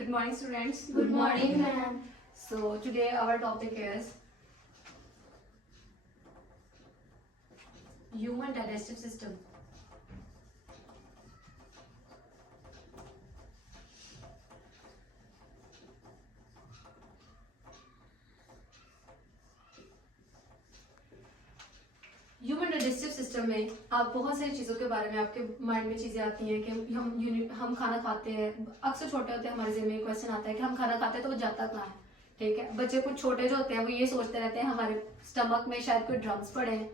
Good morning, students. Good morning, ma'am. So today our topic is human digestive system. Human digestive system में आप बहुत सारी चीज़ों के बारे में आपके माइंड में चीज़ें आती हैं कि हम खाना खाते हैं। अक्सर छोटे होते हैं हमारे ज़हन में क्वेश्चन आता है कि हम खाना खाते हैं तो वो जाता कहाँ है। ठीक है, बच्चे कुछ छोटे जो होते हैं वो ये सोचते रहते हैं हमारे स्टमक में शायद कोई ड्रम्स पड़े हैं।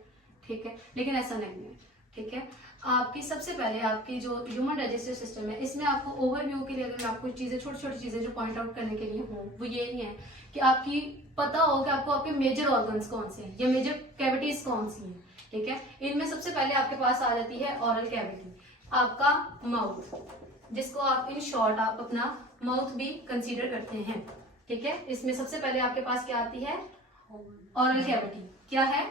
ठीक है, लेकिन ऐसा नहीं है। ठीक है, आपकी सबसे पहले आपकी जो ह्यूमन डाइजेस्टिव सिस्टम है इसमें आपको ओवरव्यू के लिए अगर आपको चीज़ें छोटी छोटी चीज़ें जो पॉइंट आउट करने के लिए हो वो ये नहीं है कि आपकी पता हो कि आपको आपके मेजर ऑर्गन्स कौन से हैं या मेजर कैविटीज कौन सी हैं। ठीक है, इनमें सबसे पहले आपके पास आ जाती है ऑरल कैविटी, आपका माउथ, जिसको आप इन शॉर्ट आप अपना माउथ भी कंसीडर करते हैं। ठीक है, इसमें सबसे पहले आपके पास क्या आती है? Oral cavity. क्या है?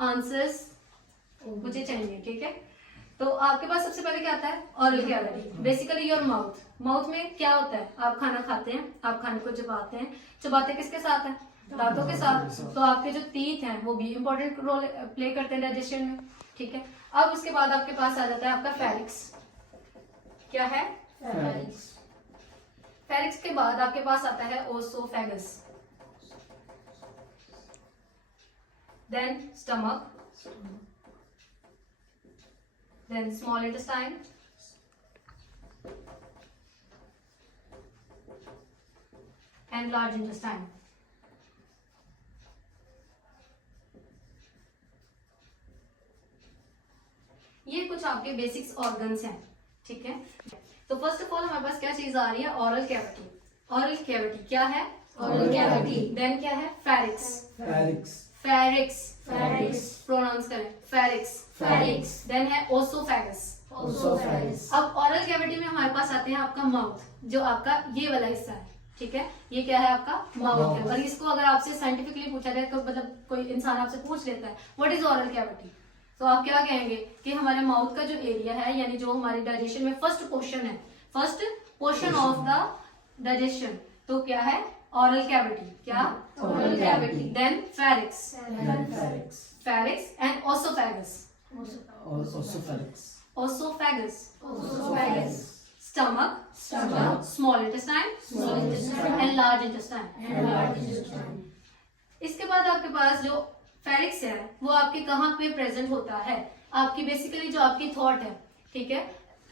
आंसर्स मुझे चाहिए। ठीक है, तो आपके पास सबसे पहले क्या आता है? Oral cavity. Basically your mouth. Mouth में क्या होता है? आप खाना खाते हैं, आप खाने को चबाते हैं। चबाते किसके साथ है? दांतों के साथ। तो आपके जो टीथ हैं वो भी इंपॉर्टेंट रोल प्ले करते हैं डाइजेशन में। ठीक है, अब उसके बाद आपके पास आ जाता है आपका फेरिक्स। क्या है? Pharynx. फेरिक्स के बाद आपके पास आता है oesophagus, then stomach, then small intestine, and large intestine. ये कुछ आपके बेसिक्स ऑर्गन्स हैं। ठीक है, तो फर्स्ट ऑफ ऑल हमारे पास क्या चीज आ रही है? Oral cavity. ऑरल कैविटी क्या है? Oral cavity. देन क्या है? फेरिक्स। Pharynx. फेरिक्स। Pharynx. प्रोनाउंस करें, फेरिक्स। Pharynx. देन है ओसोफेगस। Oesophagus. अब ऑरल कैविटी में हमारे पास आते हैं आपका माउथ, जो आपका ये वाला हिस्सा है। ठीक है, ये क्या है? आपका माउथ है। और इसको अगर आपसे साइंटिफिकली पूछा जाए, मतलब कोई इंसान आपसे पूछ लेता है व्हाट इज ऑरल कैविटी, तो आप क्या कहेंगे कि हमारे माउथ का जो एरिया है, यानी जो हमारी डाइजेशन में फर्स्ट पोर्शन है, first portion of the digestion, तो क्या है? Oral cavity. क्या? Oral cavity. Then फेरिक्स। Pharynx. फेरिक्स and oesophagus. Oesophagus. Oesophagus, Oesophagus. Stomach, Stomach. Small intestine, Small intestine. And large intestine. And large intestine. इसके बाद आपके पास जो फेरिक्स है वो आपके कहाँ पे प्रेजेंट होता है? आपकी बेसिकली जो आपकी थॉट है। ठीक है,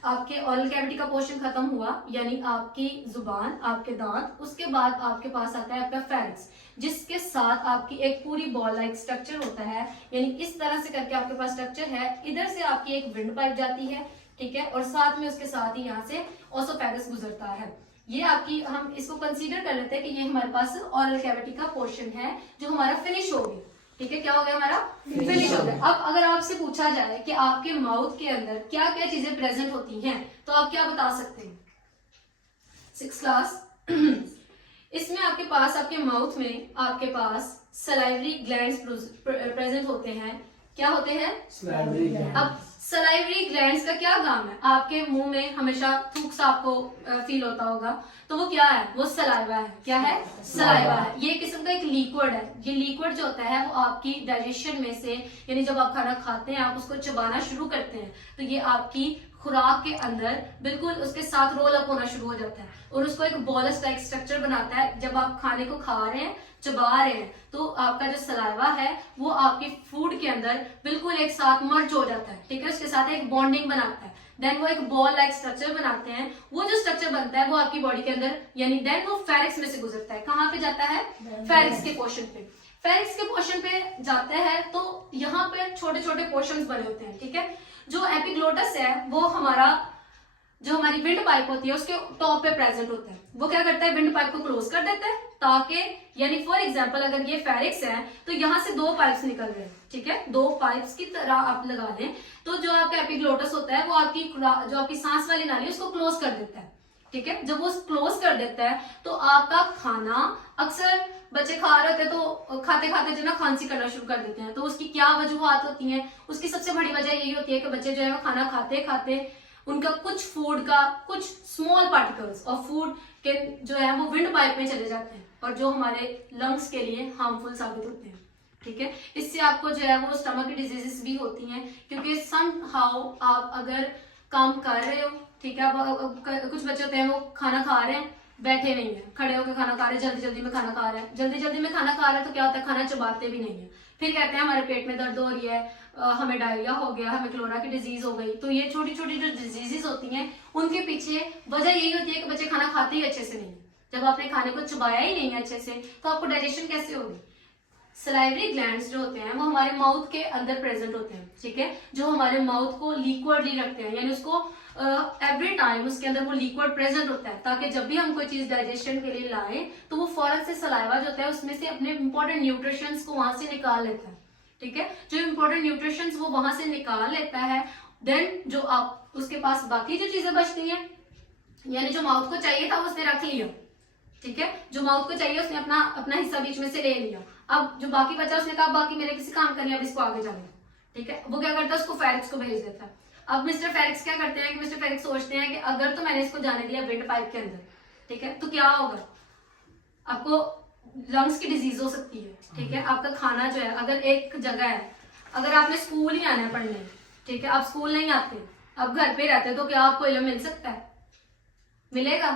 आपके ऑरल कैविटी का पोर्शन खत्म हुआ, यानी आपकी जुबान, आपके दांत, उसके बाद आपके पास आता है आपका फेरिक्स, जिसके साथ आपकी एक पूरी बॉल लाइक स्ट्रक्चर होता है। यानी इस तरह से करके आपके पास स्ट्रक्चर है। इधर से आपकी एक विंड पाइप जाती है। ठीक है, और साथ में उसके साथ ही यहाँ से ओसोफेगस गुजरता है। ये आपकी, हम इसको कंसीडर कर लेते हैं कि ये हमारे पास ऑरल कैविटी का पोर्शन है जो हमारा फिनिश हो गया। ठीक है, क्या हो गया? हमारा फिनिश हो गया। अब अगर आपसे पूछा जाए कि आपके माउथ के अंदर क्या क्या चीजें प्रेजेंट होती हैं, तो आप क्या बता सकते हैं? 6th क्लास इसमें आपके पास, आपके माउथ में आपके पास सलाइवरी ग्लैंड्स प्रेजेंट होते हैं। क्या होते हैं? Salivary gland. अब सलाइवरी ग्लैंड्स का क्या काम है? आपके मुंह में हमेशा थूक सा आपको फील होता होगा, तो वो क्या है? वो सलाइवा है। क्या है? सलाइवा है। ये किस्म का एक लिक्विड है। ये लिक्विड जो होता है वो आपकी डाइजेशन में से, यानी जब आप खाना खाते हैं, आप उसको चबाना शुरू करते हैं, तो ये आपकी खुराक के अंदर बिल्कुल उसके साथ रोल अप होना शुरू हो जाता है और उसको एक बॉलस टाइप स्ट्रक्चर बनाता है। जब आप खाने को खा रहे हैं, चबा रहे हैं, तो आपका जो सलाइवा है वो आपके फूड के अंदर बिल्कुल एक साथ मर्ज हो जाता है। ठीक है, उसके साथ एक बॉन्डिंग बनाता है। देन वो एक बॉल लाइक स्ट्रक्चर बनाते हैं। वो जो स्ट्रक्चर बनता है वो आपकी बॉडी के अंदर, यानी देन वो फेरिक्स में से गुजरता है। कहाँ पे जाता है? फेरिक्स के पोर्शन पे। फेरिक्स के पोर्शन पे जाता है तो यहाँ पे छोटे छोटे पोर्शंस बने होते हैं। ठीक है, जो एपिग्लोटस है वो हमारा, जो हमारी विंड पाइप होती है उसके टॉप पे प्रेजेंट होता है। वो क्या करता है? विंड पाइप को क्लोज कर देता है, ताकि, यानी फॉर एग्जांपल अगर ये फेरिक्स है तो यहाँ से 2 पाइप्स निकल रहे हैं। ठीक है, 2 पाइप्स की तरह आप लगा लें, तो जो आपका एपिग्लोटस होता है वो आपकी जो आपकी सांस वाली नाली है उसको क्लोज कर देता है। ठीक है, जब वो क्लोज कर देता है तो आपका खाना, अक्सर बच्चे खा रहे होते हैं तो खाते खाते जो ना खांसी करना शुरू कर देते हैं। तो उसकी क्या वजूहत होती हैं? उसकी सबसे बड़ी वजह यही होती है कि बच्चे जो है वो खाना खाते खाते उनका कुछ फूड का कुछ स्मॉल पार्टिकल्स और फूड के जो है वो विंड पाइप में चले जाते हैं और जो हमारे लंग्स के लिए हार्मफुल साबित होते हैं। ठीक है, इससे आपको जो है वो स्टमक की डिजीजेस भी होती हैं, क्योंकि समहाउ आप अगर काम कर रहे हो, ठीक है, कुछ बच्चे होते हैं वो खाना खा रहे हैं, बैठे नहीं है, खड़े होकर खाना खा रहे हैं, जल्दी जल्दी में खाना खा रहे हैं, जल्दी जल्दी में खाना खा रहे हैं, तो क्या होता है, खाना चबाते भी नहीं है, फिर कहते हैं हमारे पेट में दर्द हो रही है, हमें डायरिया हो गया, हमें क्लोरा की डिजीज हो गई। तो ये छोटी छोटी जो डिजीजेस होती हैं उनके पीछे वजह यही होती है कि बच्चे खाना खाते ही अच्छे से नहीं। जब आपने खाने को चबाया ही नहीं है अच्छे से, तो आपको डाइजेशन कैसे होगी। सलाइवरी ग्लैंड्स जो होते हैं वो हमारे माउथ के अंदर प्रेजेंट होते हैं, ठीक है, जो हमारे माउथ को लिक्विडली रखते हैं, यानी उसको एवरी टाइम उसके अंदर वो लिक्विड प्रेजेंट होता है, ताकि जब भी हम कोई चीज डाइजेशन के लिए लाएं तो वो फौरन से सलाइवा जो होता है उसमें से अपने इंपॉर्टेंट न्यूट्रिशंस को वहां से निकाल लेता है। ठीक है, जो इंपॉर्टेंट न्यूट्रिशंस वो वहां से निकाल लेता है, देन जो आप उसके पास बाकी जो चीजें बचती हैं, यानी जो माउथ को चाहिए था वो उसने रख लिया, ठीक है, जो माउथ को चाहिए उसने अपना अपना हिस्सा बीच में से ले लिया, अब जो बाकी बचा उसने कहा बाकी मेरे किसी काम का नहीं, अब इसको आगे जाने। ठीक है, वो क्या करता है, उसको फेरिक्स को भेज देता है। अब मिस्टर फेरिक्स क्या करते हैं कि मिस्टर फेरिक्स सोचते हैं कि अगर तो मैंने इसको जाने दिया विंड पाइप के अंदर, ठीक है, तो क्या होगा, आपको लंग्स की डिजीज हो सकती है। ठीक है, आपका खाना जो है, अगर एक जगह है, अगर आपने स्कूल ही आना है पढ़ने, ठीक है, आप स्कूल नहीं आते, आप घर पे रहते, तो क्या आपको इल्म मिल सकता है, मिलेगा?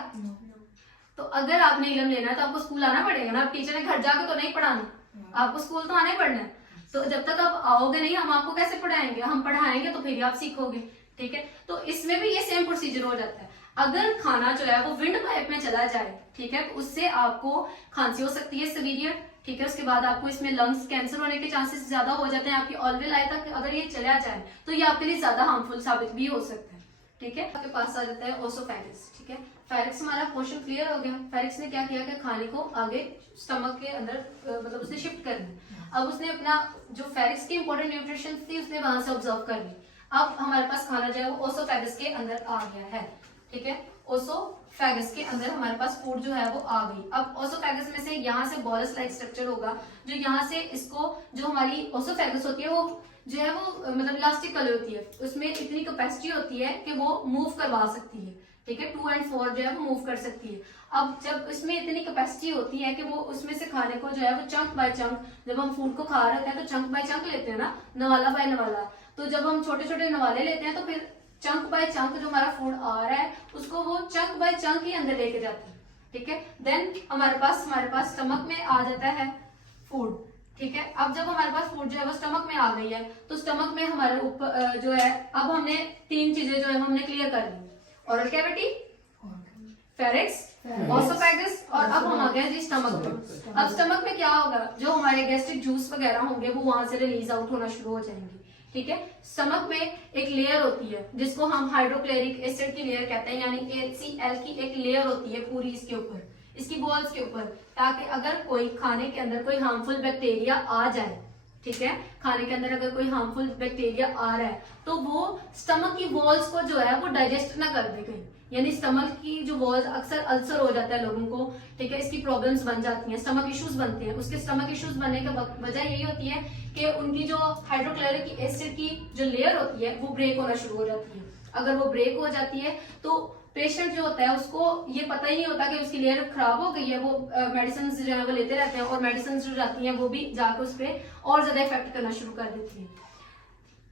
तो अगर आपने इल्म लेना है तो आपको स्कूल आना पड़ेगा ना, आप टीचर ने घर जाकर तो नहीं पढ़ाना, आपको स्कूल तो आना ही पड़ना है। तो जब तक आप आओगे नहीं, हम आपको कैसे पढ़ाएंगे, हम पढ़ाएंगे तो फिर आप सीखोगे। ठीक है, तो इसमें भी ये सेम प्रोसीजर हो जाता है। अगर खाना जो है वो विंड पाइप में चला जाए, ठीक है, तो उससे आपको खांसी हो सकती है सीवियर, ठीक है, उसके बाद आपको इसमें लंग्स कैंसर होने के चांसेस ज्यादा हो जाते हैं, आपकी ऑलवेल तक अगर ये चला जाए तो ये आपके लिए ज्यादा हार्मफुल साबित भी हो सकता है। ठीक है, आपके पास आ जाता है ओसोफेगस। ठीक है, फेरिक्स हमारा क्वेश्चन क्लियर हो गया। फेरिक्स ने क्या किया कि खाने को आगे स्टमक के अंदर मतलब उसने शिफ्ट कर दिया। अब उसने अपना जो फेरिक्स की इंपॉर्टेंट न्यूट्रिशन थी उसने वहां से ऑब्जर्व कर ली। अब हमारे पास खाना जो है वो ओसोफेगस के अंदर आ गया है। ठीक है, ओसोफेगस के अंदर हमारे पास फूड जो है वो आ गई। अब ओसोफेगस में से यहाँ से बॉलस लाइक स्ट्रक्चर होगा, जो यहाँ से इसको जो हमारी ओसोफेगस होती है वो जो है वो मतलब इलास्टिक कलर होती है, उसमें इतनी कैपेसिटी होती है कि वो मूव करवा सकती है। ठीक है, 2 and 4 जो है वो मूव कर सकती है। अब जब इसमें इतनी कैपेसिटी होती है कि वो उसमें से खाने को जो है वो चंक बाय चंक, जब हम फूड को खा रहे होते हैं तो चंक बाय चंक लेते हैं ना, नवाला बाय नवाला, तो जब हम छोटे छोटे नवाले लेते हैं तो फिर चंक बाय चंक जो हमारा फूड आ रहा है उसको वो चंक बाय चंक ही अंदर लेके जाते हैं। ठीक है, देन हमारे पास स्टमक में आ जाता है फूड। ठीक है, अब जब हमारे पास फूड जो है वो स्टमक में आ गई है, तो स्टमक में हमारे ऊपर जो है, अब हमने 3 चीजें जो है हमने क्लियर कर ली, ओरल कैविटी, फेरिक्स, ओसोफेगस, और अब हम आ गए जी स्टमक में। अब स्टमक में क्या होगा, जो हमारे गैस्ट्रिक जूस वगैरह होंगे वो वहां से रिलीज आउट होना शुरू हो जाएंगे। ठीक है, स्टमक में एक लेयर होती है जिसको हम हाइड्रोक्लोरिक एसिड की लेयर कहते हैं, यानी HCl की एक लेयर होती है पूरी इसके ऊपर, इसकी वॉल्स के ऊपर, ताकि अगर कोई खाने के अंदर कोई हार्मफुल बैक्टीरिया आ जाए, ठीक है, खाने के अंदर अगर कोई हार्मफुल बैक्टीरिया आ रहा है तो वो स्टमक की वॉल्स को जो है वो डाइजेस्ट ना कर दे कहीं, यानी स्टमक की जो वॉल्स, अक्सर अल्सर हो जाता है लोगों को, ठीक है, इसकी प्रॉब्लम्स बन जाती हैं, स्टमक इश्यूज बनते हैं। उसके स्टमक इश्यूज बनने का वजह यही होती है कि उनकी जो हाइड्रोक्लोरिक एसिड की जो लेयर होती है वो ब्रेक होना शुरू हो जाती है। अगर वो ब्रेक हो जाती है तो पेशेंट जो होता है उसको ये पता ही नहीं होता कि उसकी लेयर खराब हो गई है, वो मेडिसिन जो है वो लेते रहते हैं, और मेडिसिन जो जाती हैं वो भी जाकर उस पर और ज्यादा इफेक्ट करना शुरू कर देती है।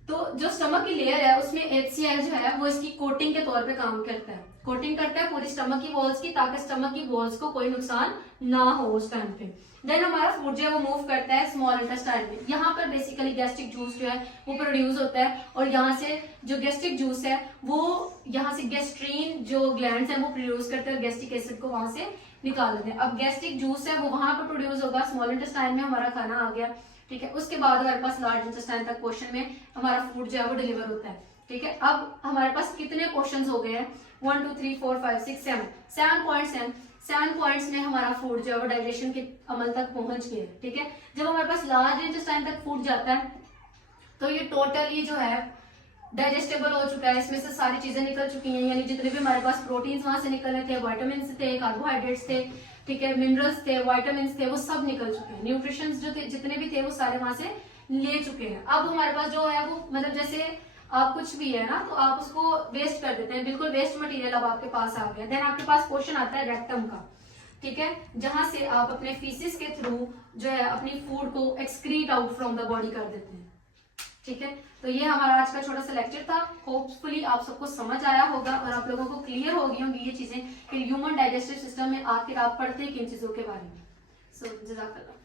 तो जो स्टमक की लेयर है उसमें HCl जो है वो इसकी कोटिंग के तौर पे काम करता है, कोटिंग करता है पूरी स्टमक की वॉल्स की, ताकि स्टमक की वॉल्स को कोई नुकसान ना हो उस टाइम पे। देन हमारा फूड जो है वो मूव करता है स्मॉल इंटेस्टाइन में। यहाँ पर बेसिकली गैस्ट्रिक जूस जो है वो प्रोड्यूस होता है, और यहाँ से जो गैस्ट्रिक जूस है वो यहाँ से गैस्ट्रीन जो ग्लैंड्स हैं वो प्रोड्यूस करते हैं और गैस्ट्रिक एसिड को वहां से निकाल देते हैं। अब गैस्ट्रिक जूस है वो वहां पर प्रोड्यूस होगा, स्मॉल इंटेस्टाइन में हमारा खाना आ गया। ठीक है, उसके बाद हमारे पास लार्ज इंटेस्टाइन तक पोर्शन में हमारा फूड जो है वो डिलीवर होता है। ठीक है, अब हमारे पास कितने क्वेश्चंस हो गए हैं, 1 2 3 4 5 6 7 पॉइंट्स हैं। 7 पॉइंट्स में हमारा फूड जो है वो डाइजेशन के अमल तक पहुंच गया है। ठीक है, जब हमारे पास लार्ज इंटेस्टाइन तक फूड जाता है तो ये टोटली जो है डाइजेस्टेबल हो चुका है, इसमें से सारी चीजें निकल चुकी हैं, यानी जितने भी हमारे पास प्रोटीन्स वहां से निकले थे, विटामिन थे, कार्बोहाइड्रेट्स थे, ठीक है, मिनरल्स थे, विटामिन थे, वो सब निकल चुके हैं। न्यूट्रिशंस जो थे जितने भी थे वो सारे वहां से ले चुके हैं। अब हमारे पास जो है वो मतलब जैसे आप कुछ भी है ना तो आप उसको वेस्ट कर देते हैं, बिल्कुल वेस्ट मटेरियल अब आपके पास आ गया। देन आपके पास क्वेश्चन आता है रेक्टम का, ठीक है, जहां से आप अपने फीसिस के थ्रू जो है अपनी फूड को excrete out from the body कर देते हैं, ठीक है। तो ये हमारा आज का छोटा सा लेक्चर था। होपफुली आप सबको समझ आया होगा और आप लोगों को क्लियर हो गई होंगी ये चीजें कि ह्यूमन डाइजेस्टिव सिस्टम में आखिर आप पढ़ते हैं किन चीजों के बारे में। सो जज़ाकल्लाह।